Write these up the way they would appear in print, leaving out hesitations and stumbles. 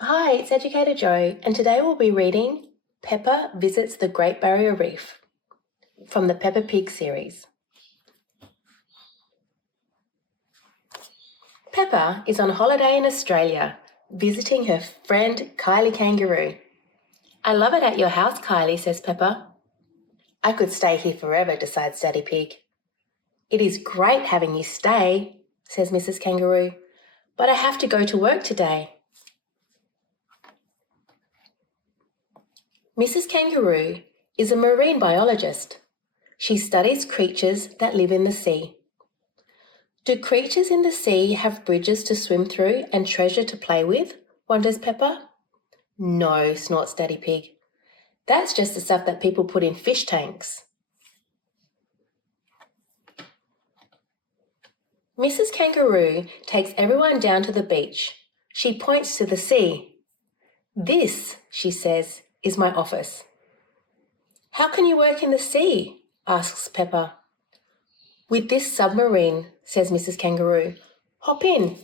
Hi, it's Educator Jo, and today we'll be reading Peppa Visits the Great Barrier Reef from the Peppa Pig series. Peppa is on holiday in Australia, visiting her friend Kylie Kangaroo. "I love it at your house, Kylie," says Peppa. "I could stay here forever," decides Daddy Pig. "It is great having you stay," says Mrs. Kangaroo, "but I have to go to work today." Mrs. Kangaroo is a marine biologist. She studies creatures that live in the sea. "Do creatures in the sea have bridges to swim through and treasure to play with?" wonders Peppa. "No," snorts Daddy Pig. "That's just the stuff that people put in fish tanks." Mrs. Kangaroo takes everyone down to the beach. She points to the sea. "This," she says, "is my office." "How can you work in the sea?" asks Peppa. "With this submarine," says Mrs. Kangaroo. "Hop in."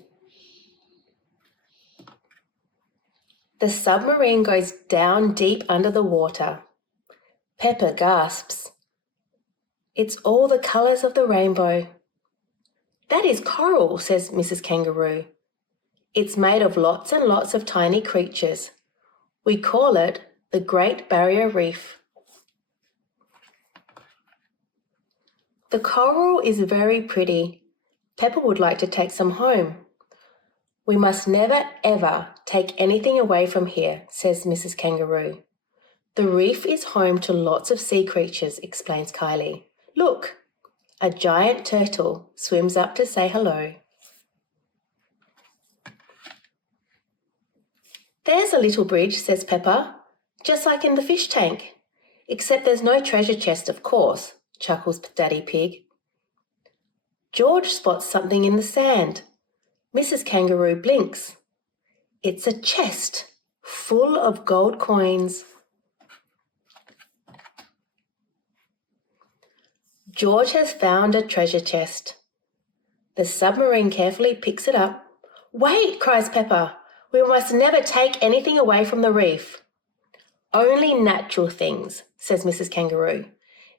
The submarine goes down deep under the water. Peppa gasps. "It's all the colours of the rainbow." "That is coral," says Mrs. Kangaroo. "It's made of lots and lots of tiny creatures. We call it the Great Barrier Reef." The coral is very pretty. Peppa would like to take some home. "We must never, ever take anything away from here," says Mrs. Kangaroo. "The reef is home to lots of sea creatures," explains Kylie. "Look, a giant turtle swims up to say hello." "There's a little bridge," says Peppa, "just like in the fish tank. Except there's no treasure chest, of course," chuckles Daddy Pig. George spots something in the sand. Mrs. Kangaroo blinks. It's a chest full of gold coins. George has found a treasure chest. The submarine carefully picks it up. "Wait," cries Peppa. "We must never take anything away from the reef." "Only natural things," says Mrs. Kangaroo.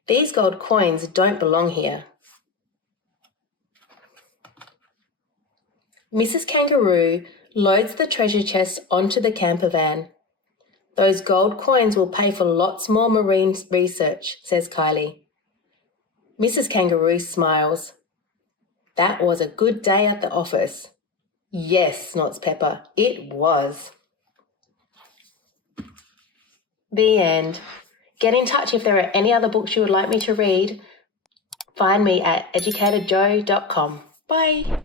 "These gold coins don't belong here." Mrs. Kangaroo loads the treasure chest onto the camper van. "Those gold coins will pay for lots more marine research," says Kylie. Mrs. Kangaroo smiles. "That was a good day at the office." "Yes," snorts Peppa, "it was." The end. Get in touch if there are any other books you would like me to read. Find me at educatorjo.com. Bye.